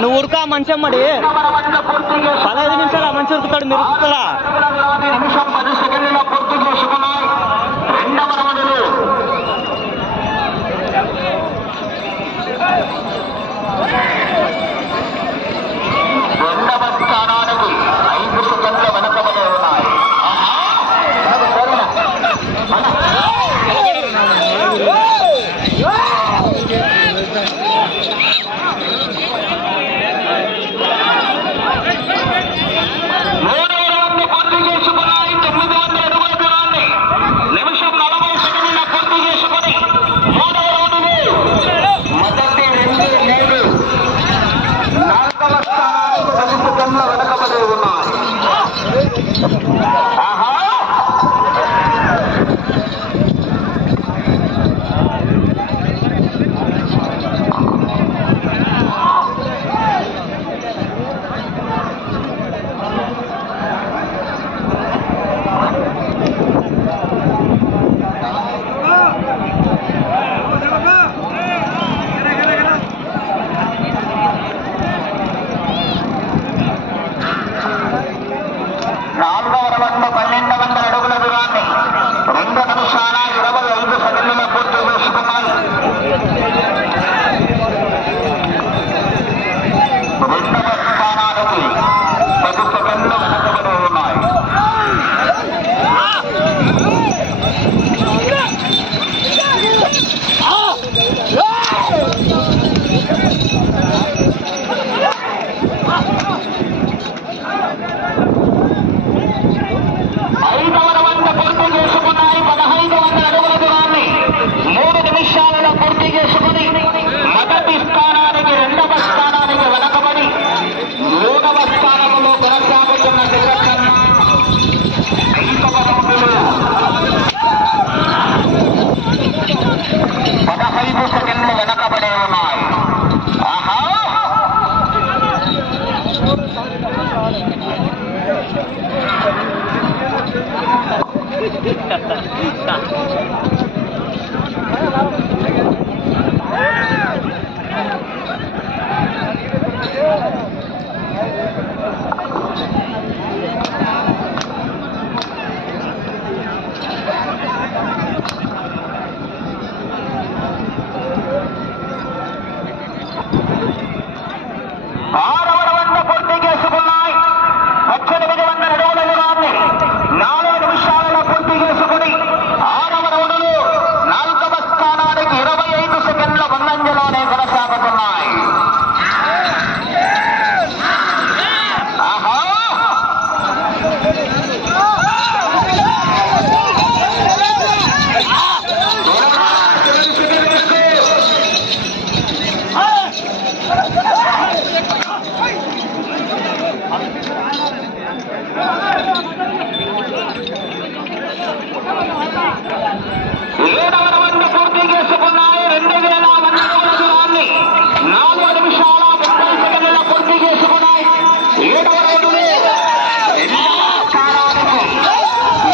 నువ్వు ఓదమంటే మంచి అమ్మడి పదహైదు నిమిషాలు మంచి ఉరుకుతాడు మీరు ఉరుకుతాడా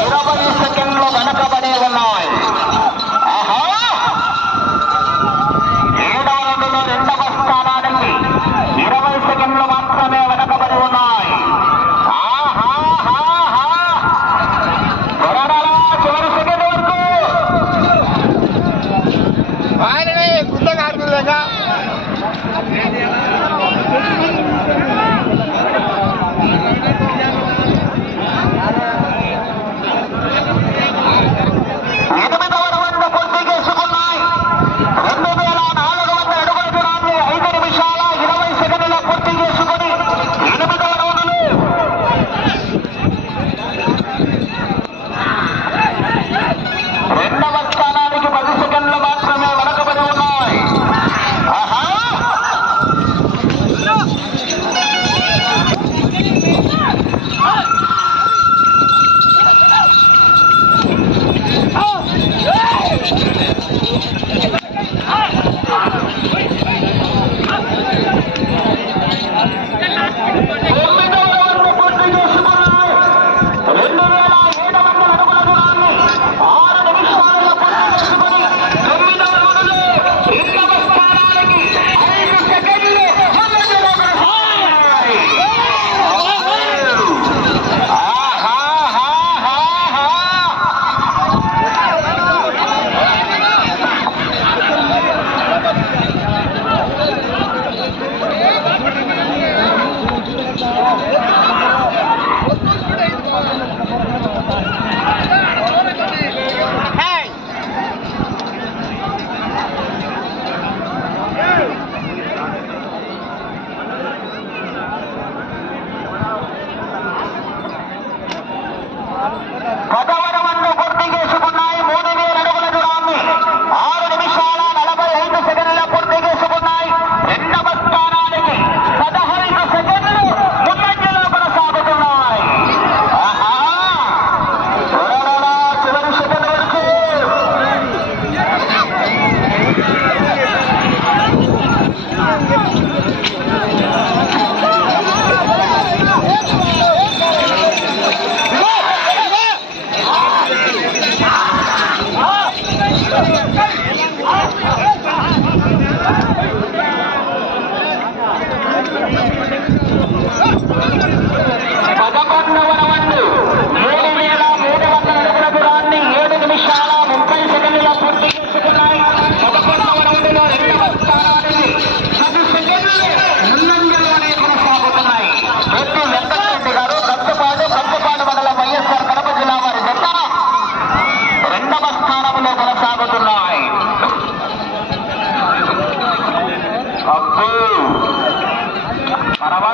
ఇరవై సెకండ్లు వెనకబడి ఉన్నాయి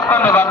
ধন্যবাদ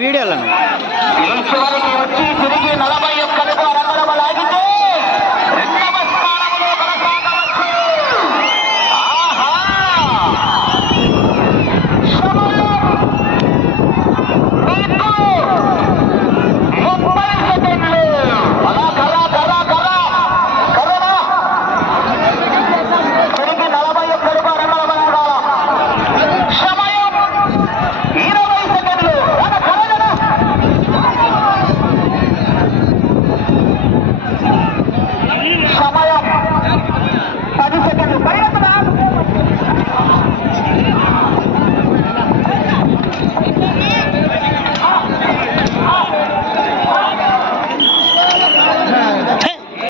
వీడియోలను.